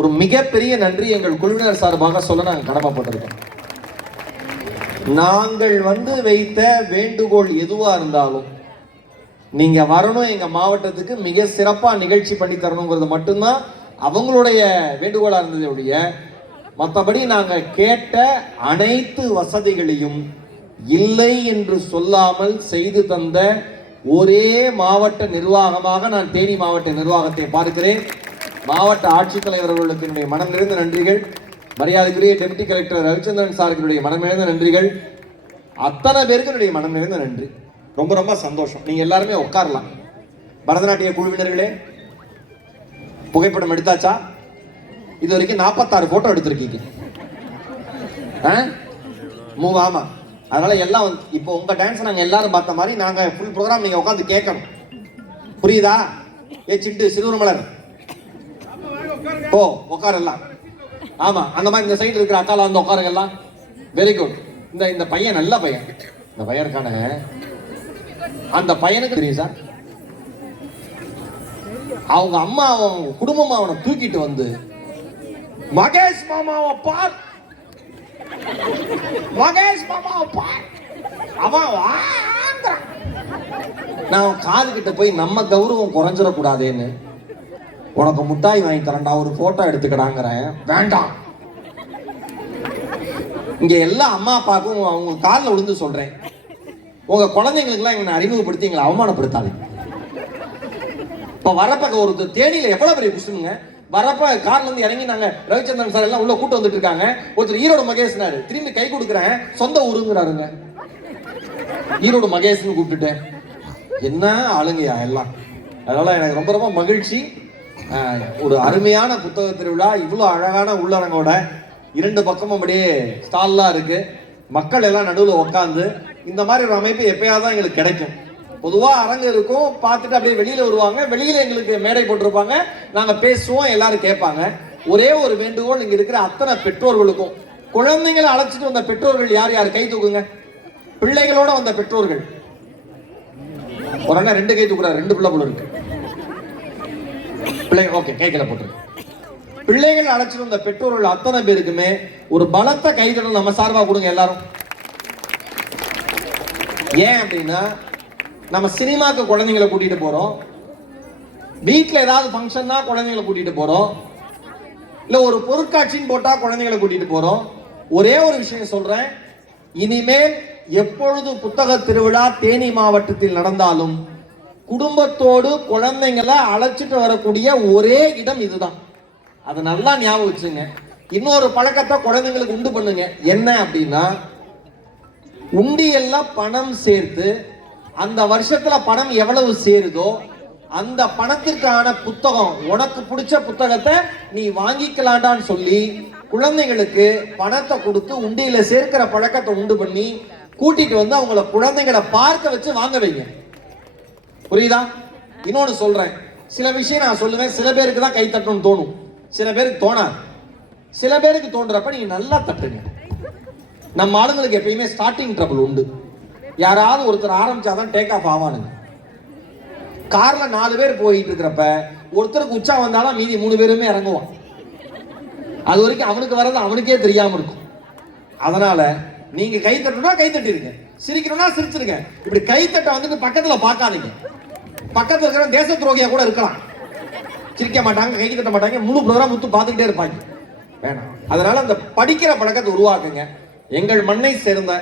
ஒரு மிகப்பெரிய நன்றி எங்கள் குழுவினர் சார்பாக சொல்ல நாங்கள் கடமைப்பட்டிருக்கோம். நாங்கள் வைத்த வேண்டுகோள் எதுவா இருந்தாலும் நீங்க வரணும், எங்க மாவட்டத்துக்கு மிக சிறப்பா நிகழ்ச்சி பண்ணி தரணுங்கிறது மட்டும்தான் அவங்களுடைய வேண்டுகோளா இருந்ததை ஒழிய மற்றபடி நாங்க கேட்ட அனைத்து வசதிகளையும் இல்லை என்று சொல்லாமல் செய்து தந்த ஒரே மாவட்ட நிர்வாகமாக நான் தேனி மாவட்ட நிர்வாகத்தை பார்க்கிறேன். மாவட்ட ஆட்சித்தலைவர் அவர்களுக்கு என்னுடைய மனம் நிறைந்த நன்றிகள். மரியாதைக்குரிய டெப்டி கலெக்டர் ரவிச்சந்திரன் சாருக்கு மனம் நிறைந்த நன்றிகள். அத்தனை பேருக்கு என்னுடைய மனம் நிறைந்த நன்றி. ரொம்ப ரொம்ப சந்தோஷம். நீங்க எல்லாருமே உட்காரலாம். பரதநாட்டிய குழுவினர்களே, புகைப்படம் எடுத்தாச்சா? இது வரைக்கும் 46 போட்டோ எடுத்திருக்கீங்க. ஆமா, அதனால எல்லாம் இப்போ உங்க டான்ஸ் நாங்க எல்லாரும் பார்த்த மாதிரி நாங்க ஃபுல் ப்ரோக்ராம் நீங்க உட்காந்து கேட்கணும். புரியுதா? சிண்டு சிறுவர்மலர் உட்காரலாம். ஆமா, அந்த மாதிரி இந்த சைடு இருக்கிற அக்கால வந்து உட்காருங்கலாம். Very good. இந்த பையன் நல்ல பையன். இந்த பையனுக்கான அந்த பையனுக்கு தெரியும் சார், அவங்க அம்மா அவங்க குடும்பமா அவனை தூக்கிட்டு வந்து மகேஷ் மாமாவை பார், மகேஷ் மாமாவை பார், அவன் நான் காது கிட்ட போய் நம்ம கௌரவம் குறைஞ்சிடக்கூடாதேன்னு உனக்கு முட்டாய் வாங்கி தரேன்டா, ஒரு போட்டோ எடுத்துக்கடாங்கிறேன். வேண்டாம். இங்க எல்லா அம்மா அப்பாவுக்கும் அவங்க காலில் விழுந்து சொல்றேன், உங்க குழந்தைங்களுக்குலாம் எங்களை அறிமுகப்படுத்தி எங்களை அவமானப்படுத்தாதீங்க. இப்ப வரப்ப ஒரு தேனியில எவ்வளவு பெரிய குஷ்டுங்க, வரப்ப கார்ல இருந்து இறங்கி நாங்க ரவிச்சந்திரன் சார் எல்லாம் உள்ள கூட்டு வந்துட்டு இருக்காங்க. ஒருத்தர் ஈரோடு மகேஷ்னாரு, திரும்பி கை கொடுக்குறேன், சொந்த ஊருங்கிறாருங்க. ஈரோடு மகேஷ்னு கூப்பிட்டுட்டேன். என்ன ஆளுங்கயா எல்லாம். அதனால எனக்கு ரொம்ப ரொம்ப மகிழ்ச்சி. ஒரு அருமையான புத்தக திருவிழா, இவ்வளவு அழகான உள்ளரங்கோட 2 பக்கமும் அப்படியே ஸ்டால்லாம் இருக்கு. மக்கள் எல்லாம் நடுவில் உட்காந்து இந்த மாதிரி ஒரு அமைப்பு எப்பயாவது தான் எங்களுக்கு கிடைக்கும். பொதுவாக அரங்கு இருக்கும், பார்த்துட்டு அப்படியே வெளியில வருவாங்க. வெளியில எங்களுக்கு மேடை போட்டிருப்பாங்க, நாங்க பேசுவோம், எல்லாரும் கேட்பாங்க. ஒரே ஒரு வேண்டுகோள், இங்க இருக்கிற அத்தனை பெற்றோர்களுக்கும், குழந்தைங்களை அழைச்சிட்டு வந்த பெற்றோர்கள் யார் யார் கை தூக்குங்க. பிள்ளைகளோட வந்த பெற்றோர்கள் ஒரு அண்ணா 2 கை தூக்குறாரு, 2 பிள்ளை போல இருக்கு. பிள்ளைங்க ஓகே, கைகளை போட்டுருக்கு. பிள்ளைகள் அழைச்சிட்டு வந்த பெற்றோர்கள் அத்தனை பேருக்குமே ஒரு பலத்த கைதட்டல் நம்ம சார்பா கொடுங்க எல்லாரும். ஏன் அப்படின்னா, நம்ம சினிமாக்கு குழந்தைங்களை கூட்டிட்டு போறோம், வீட்டுல ஏதாவது ஃபங்க்ஷன்னா குழந்தைங்களை கூட்டிட்டு போறோம், இல்ல ஒரு பொருட்காட்சின்னு போட்டா குழந்தைங்களை கூட்டிட்டு போறோம். ஒரே ஒரு விஷயம் சொல்றேன், இனிமேல் எப்பொழுது புத்தக திருவிழா தேனி மாவட்டத்தில் நடந்தாலும் குடும்பத்தோடு குழந்தைங்களை அழைச்சிட்டு வரக்கூடிய ஒரே இடம் இதுதான். அதை நல்லா ஞாபகம் வச்சுங்க. இன்னொரு பழக்கத்தை குழந்தைங்களுக்கு உண்டு பண்ணுங்க. என்ன அப்படின்னா, உண்டியல்ல பணம் சேர்த்து அந்த வருஷத்துல பணம் எவ்வளவு சேருதோ அந்த பணத்திற்கான புத்தகம், உனக்கு பிடிச்ச புத்தகத்தை நீ வாங்கிக்கலாண்டான்னு சொல்லி குழந்தைங்களுக்கு பணத்தை கொடுத்து உண்டியில சேர்க்கிற பழக்கத்தை உண்டு பண்ணி கூட்டிட்டு வந்து அவங்கள குழந்தைங்களை பார்க்க வச்சு வாங்க வைங்க. புரியுதா? இன்னொன்னு சொல்றேன், சில விஷயம் நான் சொல்லுவேன், சில பேருக்கு தான் கை தட்டணும்னு தோணும், சில பேருக்கு தோணாது. சில பேருக்கு தோன்றப்ப நீங்க நல்லா தட்டுங்க. நம்ம ஆளுங்களுக்கு எப்பயுமே ஸ்டார்டிங் ட்ரபிள் உண்டு. யாராவது ஒருத்தர் ஆரம்பிச்சாதான் டேக் ஆஃப் ஆவானுங்க. கார்ல 4 பேர் போயிட்டு இருக்கிறப்ப ஒருத்தருக்கு உச்சா வந்தாலும் மீதி 3 பேருமே இறங்குவான். அது வரைக்கும் அவனுக்கு வர்றது அவனுக்கே தெரியாம இருக்கும். அதனால நீங்க கை தட்டணும்னா கை தட்டிருங்க, சிரிக்கணும்னா சிரிச்சிருங்க. இப்படி கை தட்ட வந்துட்டு பக்கத்துல பார்க்காதீங்க. பக்கத்துல இருக்கிற தேச துரோகியா கூட இருக்கலாம், சிரிக்க மாட்டாங்க, கை தட்ட மாட்டாங்க, முழு ப்ரோக்ராம் முத்து பார்த்துக்கிட்டே இருப்பாங்க. வேணாம். அதனால அந்த படிக்கிற பழக்கத்தை உருவாக்குங்க. எங்கள் மண்ணை சேர்ந்த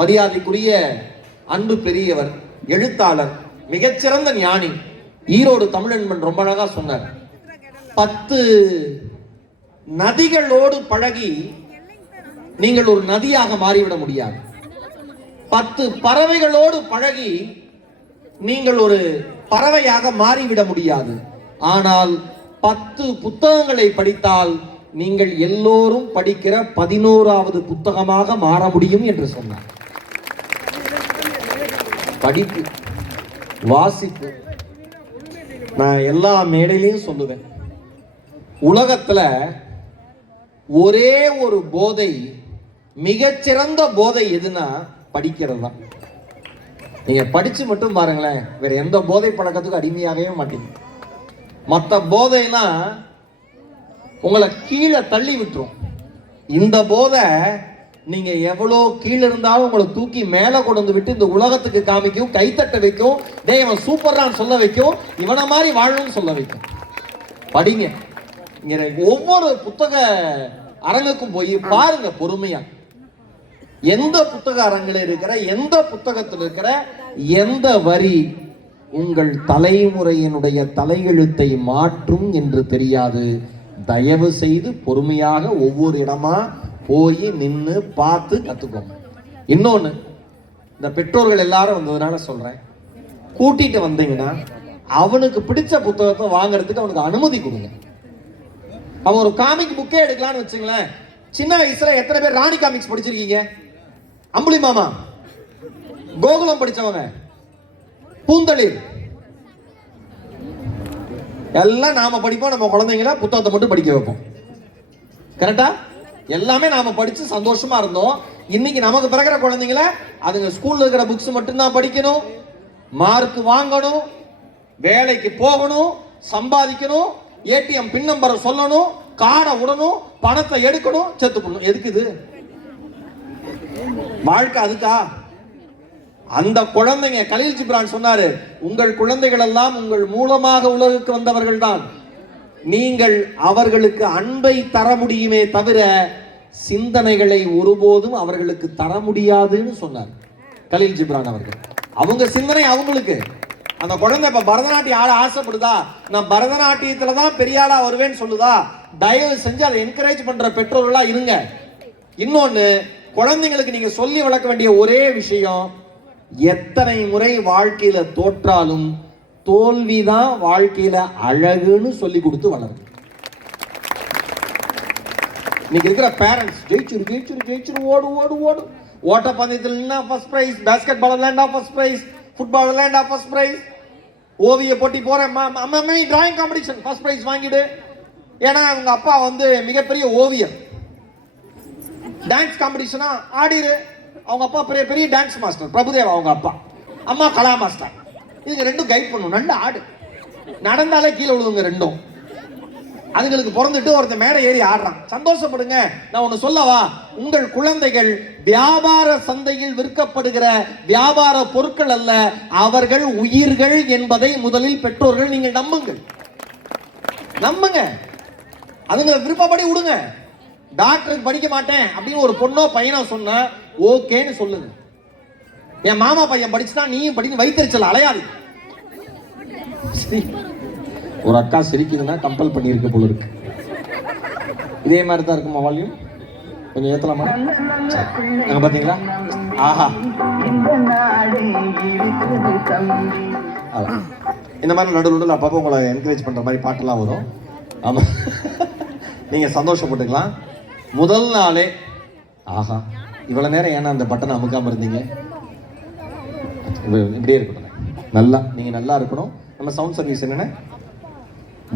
மரியாதைக்குரிய அன்பு பெரியவர், எழுத்தாளர், மிகச்சிறந்த ஞானி, ஈரோடு தமிழன்பன் ரொம்ப அழகா சொன்னார், 10 நதிகளோடு பழகி நீங்கள் ஒரு நதியாக மாறிவிட முடியாது. 10 பறவைகளோடு பழகி நீங்கள் ஒரு பறவையாக மாறிவிட முடியாது. ஆனால் 10 புத்தகங்களை படித்தால் நீங்கள் எல்லோரும் படிக்கிற 11வது புத்தகமாக மாற முடியும் என்று சொன்னார். படிப்பு, வாசிப்பு. நான் எல்லா மேடையிலையும் சொல்லுவேன், உலகத்துல ஒரே ஒரு போதை, மிகச்சிறந்த போதை எதுனா படிக்கிறது தான். நீங்க படிச்சு மட்டும் பாருங்களேன், வேற எந்த போதை பழக்கத்துக்கும் அடிமையாகவே மாட்டீங்க. மற்ற போதைலாம் உங்களை கீழே தள்ளி விட்டுரும். இந்த போதை நீங்க எவ்வளோ கீழே இருந்தாலும் உங்களை தூக்கி மேலே கொண்டு வந்து விட்டு இந்த உலகத்துக்கு காமிக்கும், கைத்தட்ட வைக்கும், டேய் இவன் சூப்பர்ரான்னு சொல்ல வைக்கும், இவனை மாதிரி வாழணும்னு சொல்ல வைக்கும். படிங்க. இங்க ஒவ்வொரு புத்தக அரங்குக்கும் போய் பாருங்க பொறுமையா. எந்த புத்தக அரங்கில் இருக்கிற எந்த புத்தகத்தில் இருக்கிற எந்த வரி உங்கள் தலைமுறையினுடைய தலையெழுத்தை மாற்றும் என்று தெரியாது. தயவு செய்து பொறுமையாக ஒவ்வொரு இடமா போய் நின்று பார்த்து கத்துக்கோங்க. இன்னொன்னு, இந்த பெற்றோர்கள் எல்லாரும் வந்ததுனால சொல்றேன், கூட்டிட்டு வந்தீங்கன்னா அவனுக்கு பிடிச்ச புத்தகத்தை வாங்குறதுக்கு அவனுக்கு அனுமதி கொடுங்க. அவன் ஒரு காமிக் புக்கே எடுக்கலான்னு வச்சுங்களேன். சின்ன வயசுல எத்தனை பேர் ராணி காமிக்ஸ் படிச்சிருக்கீங்க? அம்புலி மாமா, கோகுலம் படிச்சவங்க, பூந்தளிர் எல்லாம் நாம படிப்போம். நம்ம குழந்தைங்கள புத்தகத்தை மட்டும் படிக்க வைப்போம். கரெக்டா? எல்லாமே நாம படிச்சு சந்தோஷமா இருந்தோம். இன்னைக்கு நமக்கு பிறகுற குழந்தைங்கள அதுங்க ஸ்கூல்ல இருக்கிற புக்ஸ் மட்டும்தான் படிக்கணும், மார்க் வாங்கணும், வேலைக்கு போகணும், சம்பாதிக்கணும், ஏடிஎம் பின் நம்பரை சொல்லணும், கார்டை விடணும், பணத்தை எடுக்கணும், செத்து போடணும். எதுக்கு இது வாழ்க்கை? அதுக்கா? அந்த குழந்தைங்க, கலீல் ஜிப்ரான் சொன்னாரு, உங்கள் குழந்தைகள் எல்லாம் உங்கள் மூலமாக உலகுக்கு வந்தவர்கள் தான். நீங்கள் அவர்களுக்கு அன்பை தர முடியுமே தவிர சிந்தனைகளை ஒருபோதும் அவர்களுக்கு தர முடியாதுன்னு சொன்னார் கலீல் ஜிப்ரான் அவர்கள். அவங்க சிந்தனை அவங்களுக்கு. அந்த குழந்தை இப்ப பரதநாட்டியம் ஆட ஆசைப்படுதா, நான் பரதநாட்டியத்துல தான் பெரிய ஆளா வருவேன்னு சொல்லுதா, தயவு செஞ்சு அதை என்கரேஜ் பண்ற பெற்றோர்களா இருங்க. இன்னொன்னு, குழந்தைங்களுக்கு நீங்க சொல்லி வளர்க்க வேண்டிய ஒரே விஷயம், எத்தனை முறை வாழ்க்கையில தோற்றாலும் தோல்விதான் வாழ்க்கையில அழகுன்னு சொல்லி கொடுத்து வளரும். இன்னைக்கு இருக்கிற பேரண்ட்ஸ் ஜெயிச்சிரு ஜெயிச்சிரு ஜெயிச்சிரு ஓடு ஓடு ஓடு, ஓட்ட பந்தயத்தில் ஃபர்ஸ்ட் பிரைஸ், பாஸ்கெட் பால் விளையாண்டா ஃபர்ஸ்ட் பிரைஸ், ஃபுட்பால் விளையாண்டா ஃபர்ஸ்ட் பிரைஸ், ஓவிய போட்டி போறேன் அம்மா டிராயிங் காம்படிஷன் ஃபர்ஸ்ட் பிரைஸ் வாங்கிடு. ஏன்னா அவங்க அப்பா வந்து மிகப்பெரிய ஓவியர். டான்ஸ் காம்படிஷனா ஆடிரு, அவங்க அப்பா பெரிய பெரிய டான்ஸ் மாஸ்டர் பிரபுதேவா அவங்க அப்பா, அம்மா கலா மாஸ்டர். இதுங்க ரெண்டும் கைட் பண்ணும், நல்ல ஆடு, நடந்தாலே கீழே விழுவுங்க ரெண்டும். அதுங்களுக்கு பிறந்துட்டு ஒருத்தர் மேடை ஏறி ஆடுறான், சந்தோஷப்படுங்க. நான் ஒண்ணு சொல்லவா, உங்கள் குழந்தைகள் வியாபார சந்தையில் விற்கப்படுகிற வியாபார பொருட்கள் அல்ல, அவர்கள் உயிர்கள் என்பதை முதலில் பெற்றோர்கள் நீங்கள் நம்புங்கள். நம்புங்க, அதுங்களை விருப்பப்படி விடுங்க. டாக்டருக்கு படிக்க மாட்டேன் அப்படின்னு ஒரு பொண்ணோ பையனோ சொன்னா ஓகேன்னு சொல்லுங்க. என் மாமா பையன் படிச்சுனா நீயும் படின்னு வைத்தறிச்சல் அலையாது. ஒரு அக்கா சிரிக்குதுன்னா கம்பல் பண்ணியிருக்க போல இருக்கு. இதே மாதிரி தான் இருக்குமா வால்யூம்? கொஞ்சம் ஏத்தலாமா? நாங்க பாத்தீங்களா? ஆஹா, இந்த மாதிரி நடுவில் அப்பப்போ உங்களை என்கரேஜ் பண்ற மாதிரி பாட்டெல்லாம் வரும். ஆமா, நீங்க சந்தோஷப்பட்டுக்கலாம். முதல் நாளே ஆஹா இவ்வளவு நேரம் ஏன்னா அந்த பட்டனை அமுக்காம இருந்தீங்க, இப்படியே இருக்கணும், நல்லா நீங்க நல்லா இருக்கணும். நம்ம சவுண்ட் சர்வீஸ் என்னென்ன,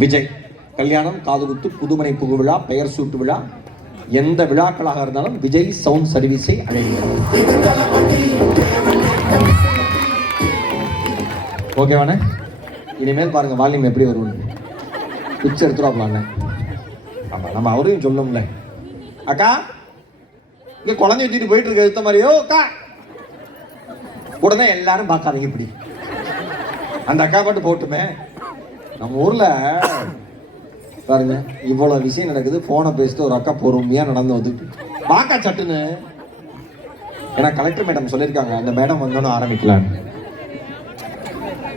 விஜய் கல்யாணம், காதுகுத்து, புதுமனை புகு விழா, பெயர் சூட்டு விழா, எந்த விழாக்களாக இருந்தாலும் விஜய் சவுண்ட் சர்வீஸை அழைக்கிறோம். ஓகேவானே? இனிமேல் பாருங்க வால்யூம் எப்படி வரும், பிச்சை எடுத்துருவாப்லாண்ணே. ஆமா, நம்ம அவரையும் சொல்லணும்ல. அக்கா இங்க குழந்தை வச்சுட்டு போயிட்டு இருக்க எடுத்த மாதிரியோ அக்கா உடனே எல்லாரும் பார்க்காதீங்க இப்படி. அந்த அக்கா பாட்டு போட்டுமே. நம்ம ஊர்ல பாருங்க இவ்வளவு விஷயம் நடக்குது, போனை பேசிட்டு ஒரு அக்கா பொறுமையா நடந்து வந்து பாக்கா சட்டுன்னு. ஏன்னா கலெக்டர் மேடம் சொல்லியிருக்காங்க அந்த மேடம் வந்தோன்னு ஆரம்பிக்கலான்னு.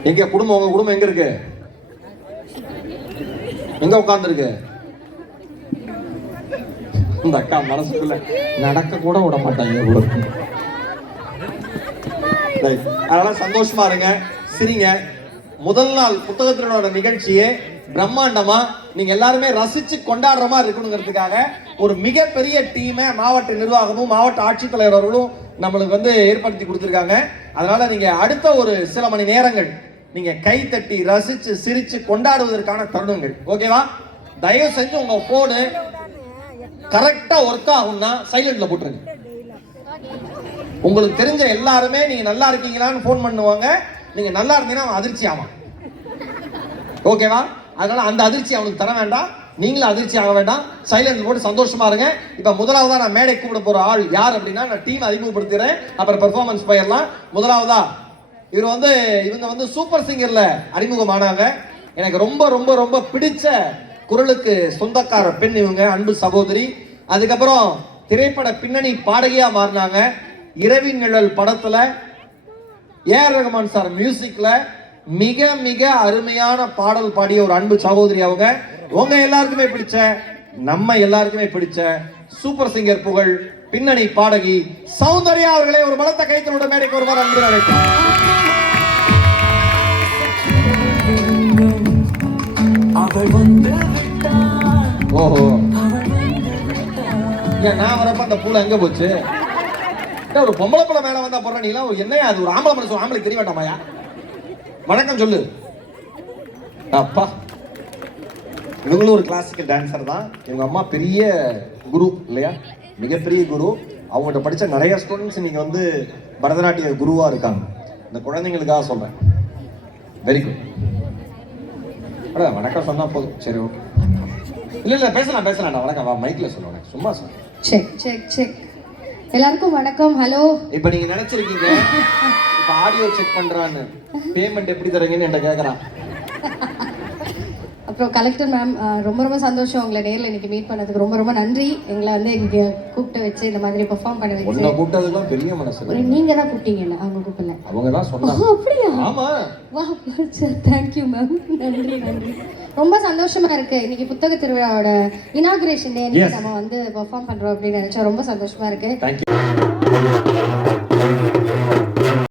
எங்க குடும்பம், உங்க குடும்பம் எங்க இருக்கு, எங்க உட்கார்ந்து இருக்கு? இந்த அக்கா மனசுக்குள்ள நடக்க கூட விட மாட்டாங்க. அதனால சந்தோஷமா இருங்க, சிரிங்க. முதல் நாள் புத்தகத்தினோட நிகழ்ச்சியே பிரம்மாண்டமா நீங்க எல்லாருமே ரசிச்சு கொண்டாடுற மாதிரி இருக்கணுங்கிறதுக்காக ஒரு மிகப்பெரிய டீமை மாவட்ட நிர்வாகமும் மாவட்ட ஆட்சித்தலைவர்களும் நம்மளுக்கு வந்து ஏற்படுத்தி கொடுத்துருக்காங்க. அதனால நீங்க அடுத்த ஒரு சில மணி நேரங்கள் நீங்க கை தட்டி ரசிச்சு சிரிச்சு கொண்டாடுவதற்கான தருணங்கள். ஓகேவா? தயவு செஞ்சு உங்க போனு கரெக்டா ஒர்க் ஆகும்னா சைலண்ட்ல போட்டுருங்க. உங்களுக்கு தெரிஞ்ச எல்லாருமே நீங்க நல்லா இருக்கீங்களான்னு போன் பண்ணுவாங்க. நீங்க நல்லா இருந்தீங்கன்னா அவன் அதிர்ச்சி ஆவான். ஓகேவா? அதனால அந்த அதிர்ச்சி அவனுக்கு தர வேண்டாம். நீங்களும் அதிர்ச்சி ஆக வேண்டாம், சைலண்ட் போட்டு சந்தோஷமா இருங்க. இப்ப முதலாவதா நான் மேடை கூப்பிட போற ஆள் யார் அப்படின்னா, நான் டீம் அறிமுகப்படுத்துறேன், அப்புறம் பெர்ஃபார்மன்ஸ் போயிடலாம். முதலாவதா இவங்க வந்து சூப்பர் சிங்கர்ல அறிமுகமானாங்க. எனக்கு ரொம்ப ரொம்ப ரொம்ப பிடிச்ச குரலுக்கு சொந்தக்கார பெண் இவங்க, அன்பு சகோதரி. அதுக்கப்புறம் திரைப்பட பின்னணி பாடகியா மாறினாங்க. இரவின் நிழல் படத்துல ஏஆர் ரஹ்மான் சார் மியூசிக்ல மிக மிக அருமையான பாடல் பாடிய ஒரு அன்பு சகோதரி அவங்க. உங்க எல்லாருக்குமே பிடிச்ச, நம்ம எல்லாருக்குமே பிடிச்ச சூப்பர் சிங்கர் புகழ் பின்னணி பாடகி சௌந்தர்யா அவர்களே ஒரு பலத்த கைத்தலோட மேடைக்கு வருவார் அன்பு அழைக்கிறேன். ஓஹோ, நான் வரப்ப அந்த பூல எங்க போச்சு? ஒரு பொம்பளை பிள்ளை மேல வந்தா போற நீ எல்லாம் என்னையா அது? ஒரு ஆம்பளை மனுஷன், ஆம்பளைக்கு தெரிய வேண்டாமாயா? வணக்கம் சொல்லு. அப்பா, இவங்களும் ஒரு கிளாசிக்கல் டான்சர் தான். இவங்க அம்மா பெரிய குரு இல்லையா, மிகப்பெரிய குரு. அவங்கள்ட்ட படிச்ச நிறைய ஸ்டூடெண்ட்ஸ் நீங்க வந்து பரதநாட்டிய குருவா இருக்காங்க. இந்த குழந்தைங்களுக்காக சொல்றேன். Very good. வணக்கம் சொன்னா போதும். சரி, ஓகே. இல்ல பேசலாம். வணக்கம், வா மைக்ல சொல்லுவாங்க, சும்மா சொல்லுங்க. Check check check. எல்லாருக்கும் வணக்கம். ஹலோ. இப்ப நீங்க நினைச்சிருக்கீங்க இப்ப ஆடியோ செக் பண்றான்னு, பேமெண்ட் எப்படி தரீங்கன்னு என்கிட்ட கேக்குறான். அப்புறம் கலெக்டர் மேம், ரொம்ப ரொம்ப சந்தோஷம் உங்களை நேரில் இன்னைக்கு மீட் பண்ணதுக்கு. ரொம்ப ரொம்ப நன்றி. எங்களை வந்து இங்கே கூப்பிட்டு வச்சு இந்த மாதிரி பெர்ஃபார்ம் பண்ண வச்சு. உன்னை கூப்பிட்டதுலாம் பெரிய மனசு. நீங்க தான் கூப்பிட்டீங்க என்ன, அவங்க கூப்பிடல. அவங்க தான் சொன்னாங்க. அப்படியா? ஆமா. வா சார், தேங்க் யூ மேம். நன்றி. ரொம்ப சந்தோஷமா இருக்கு. இன்னைக்கு புத்தக திருவிழாவோட இனாகுரேஷன் டே நம்ம வந்து பெர்ஃபார்ம் பண்றோம் அப்படின்னு நினைச்சா ரொம்ப சந்தோஷமா இருக்கு. Thank you.